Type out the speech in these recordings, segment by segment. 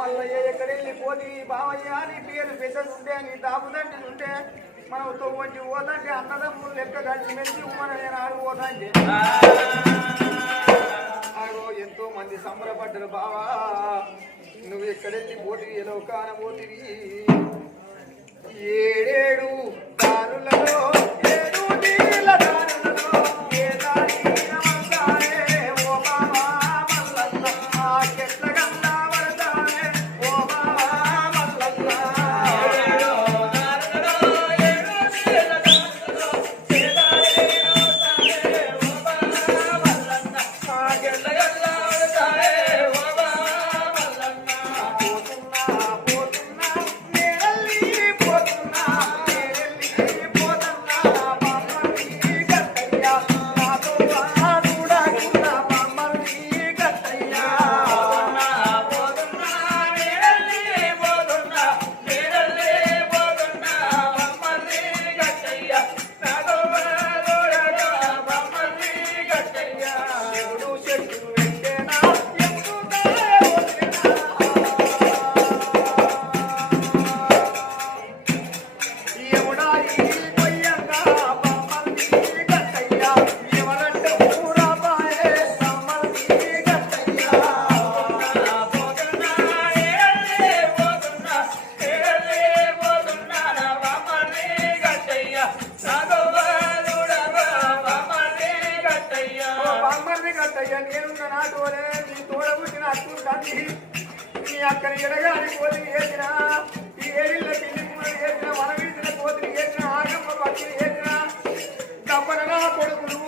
మల్లయ్య ఎక్కడెళ్ళి పోతి బావయ్య నీ పేరు పెద్దలుంటే నీ దాపుదండి ఉంటే మనం తొవ్వంటి పోతంటే అన్నదమ్ములు లెక్క కలిసి మెచ్చి మన ఆడు ఆడిపోతాండి ఆగో ఎంతో మంది సంబరపడ్డరు బావా. నువ్వు ఎక్కడెళ్ళి పోతివి ఏదో కానబోతివి ఏడేడు దారులలో ఏడు నీళ్ళ దారులలో అక్కడ అక్కని ఎడగాని కోతిని వేసిన ఈ ఏరిళ్ళ పిల్లి పూలు వేసిన వనవీసిన కోతిని వేసిన ఆగమ్మ పక్షిని వేసిన దప్పన నా కొడుకులు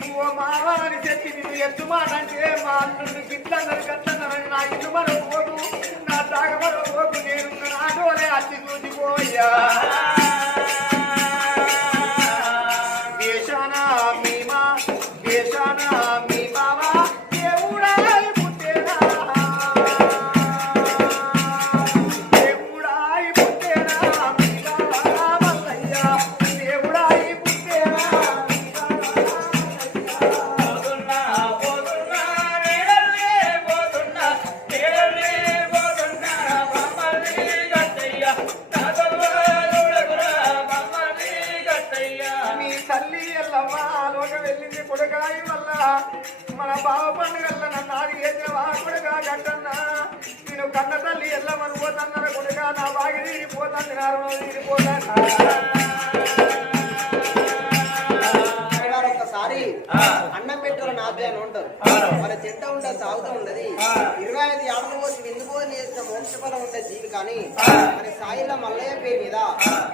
నువ్వు మావ అని చెప్పి నిన్ను ఎత్తు మాట అంటే మా అల్లుడిని గిట్లన్నారు గట్లన్నారని నా ఇల్లు మన పోదు నా తాగమర పోదు నేను నాటోలే అచ్చి చూసిపోయా లోక వెళ్ళింది కొడుకాయి వల్ల. మన బావ పండుగల్ల నన్ను ఆడి వేసినవా కొడుకా గట్టన్నా నేను కన్న తల్లి ఎల్లమ్మను పోతన్నారు కొడుకా నా బాగి తీరిపోతాను తీరిపోతాను అయ్యగారు ఒక్కసారి అన్నం పెట్టాలని ఆద్యాన్ని ఉంటారు మరి తింటా ఉంటే సాగుతూ ఉండదు ఇరవై ఐదు ఏళ్ళ పోసి విందుబోధన చేసిన మోక్షఫలం ఉండే జీవి కానీ మరి సాయిల మల్లయ్య పేరు మీద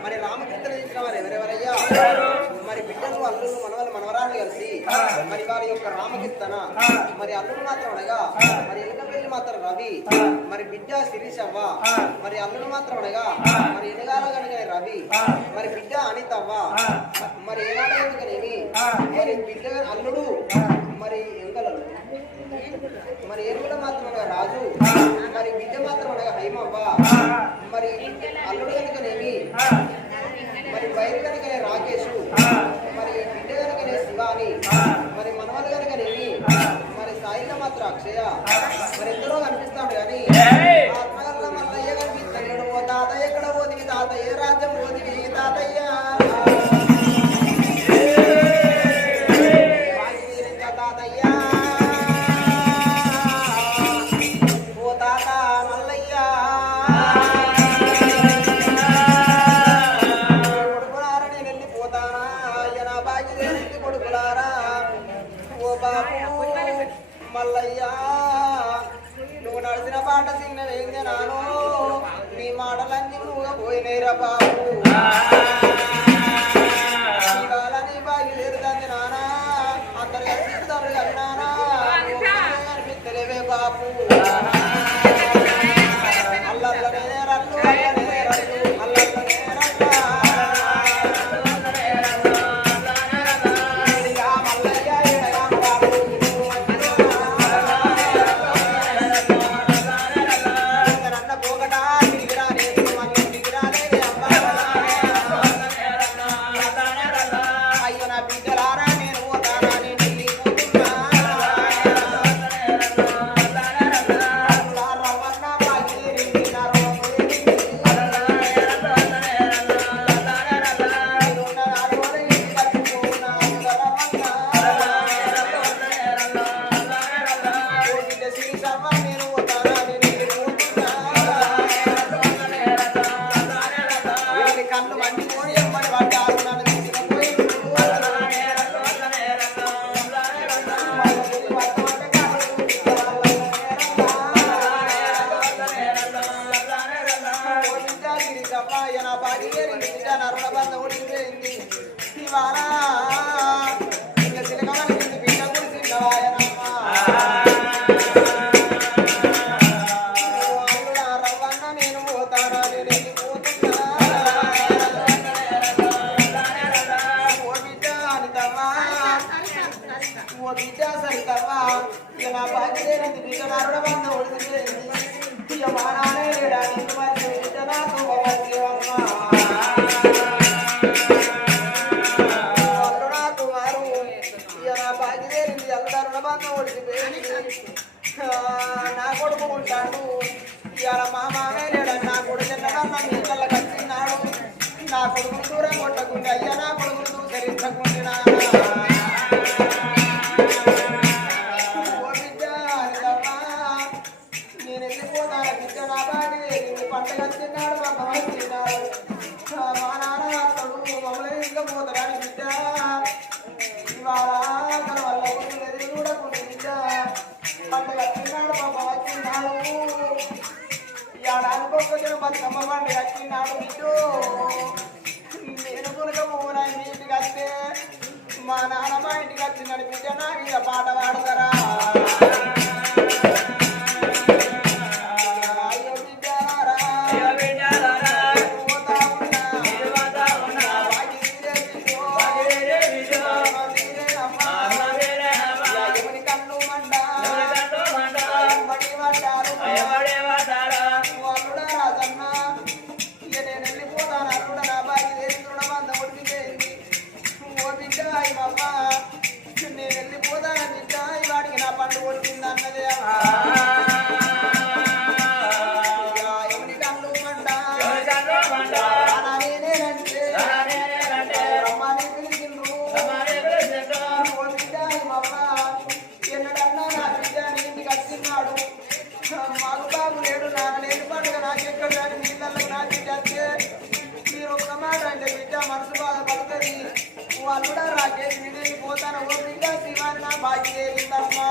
మరి రామకీర్తన చేసిన వారు ఎవరెవరయ్యా మరి బిడ్డలు అల్లులు మనవలు మనవరాలు కలిసి మరి వారి యొక్క రామకీర్తన మరి అల్లుడు మాత్రం అనగా మరి ఎలుకపల్లి మాత్రం రవి మరి బిడ్డ శిరీషవ్వ మరి అల్లుడు మాత్రం అనగా మరి ఎనగాల కనుక రవి మరి బిడ్డ అనితవ్వ మరి ఎందుకనేమి మరి బిడ్డ అల్లుడు మరి ఎంగలలు మరి ఏనుగుల మాత్రం అనగా రాజు మరి బిడ్డ మాత్రం అనగా హైమవ్వ మరి అల్లుడు కనుకనేమి మరి బయలు కనుకనే రాకేష్ మరి శివాని మరి మనవలు కనుకనేమి మరి సాయిల మాత్రం అక్షయ మరి ఎందరో కనిపిస్తాడు కానీ ఆత్మగల్ల మల్లయ్య కనిపిస్తాడు. ఓ తాతయ్య ఎక్కడ పోతివి తాతయ్య రాజ్యం పోతివి తాతయ్య! బంధం ఒడిచిపోయి నా కొడుకు ఉంటాడు. ఇవాళ మా మామే లేడని నా కొడుకు ఎన్నడన్నా మీ కళ్ళ కట్టినాడు నా కొడుకును దూరం కొట్టకుండా అయ్యా నా కొడుకును దూసరించకుండా ಬಿಟ್ಟು వాళ్ళు కూడా రాకేష్ వీడియోకి పోతాను. ఓ బిడ్డ శివాన్న బాకీ చేస్తానమ్మా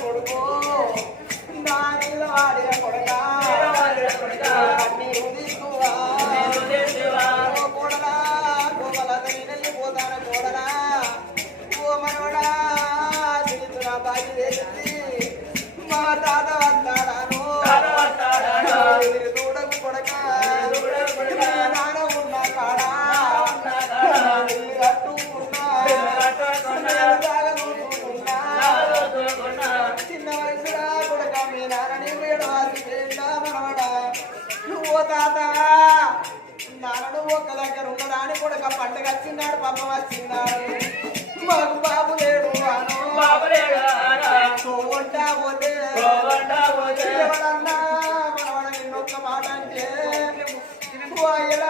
కొడుకో నా వాడే కొడగా నీవు తీసుకోవా ఎక్కువ ఎలా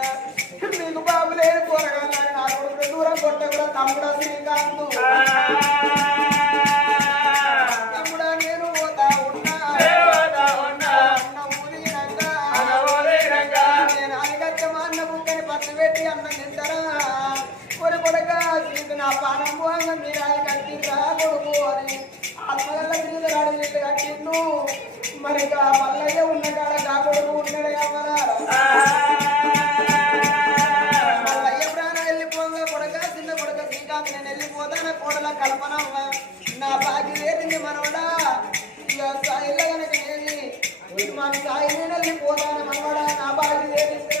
తమ్ముడ శ్రీకాంత్ తమ్ముడ నేను పోతా ఉన్నా. నేను అనిగచ్చమా అన్న బుక్కని పట్టు పెట్టి అన్న నిందరా. కొడు కొడుక తిరిగి నా పానం పోగా మీరు ఆయన కట్టిందా కొడుకు అని. ఆత్మగల్ల తిరిగి కట్టిండు మరి మల్లయ్య ఉన్న కాడ కొడుకు ఉన్నాడు ఎవరా? కల్పనమ్మ నా బాగి వేరింది మనవడా? ఇలా సాయిలో కనుక నేను. మన సాయి నేను పోతాను మనవడా. నా బాగి వేరింది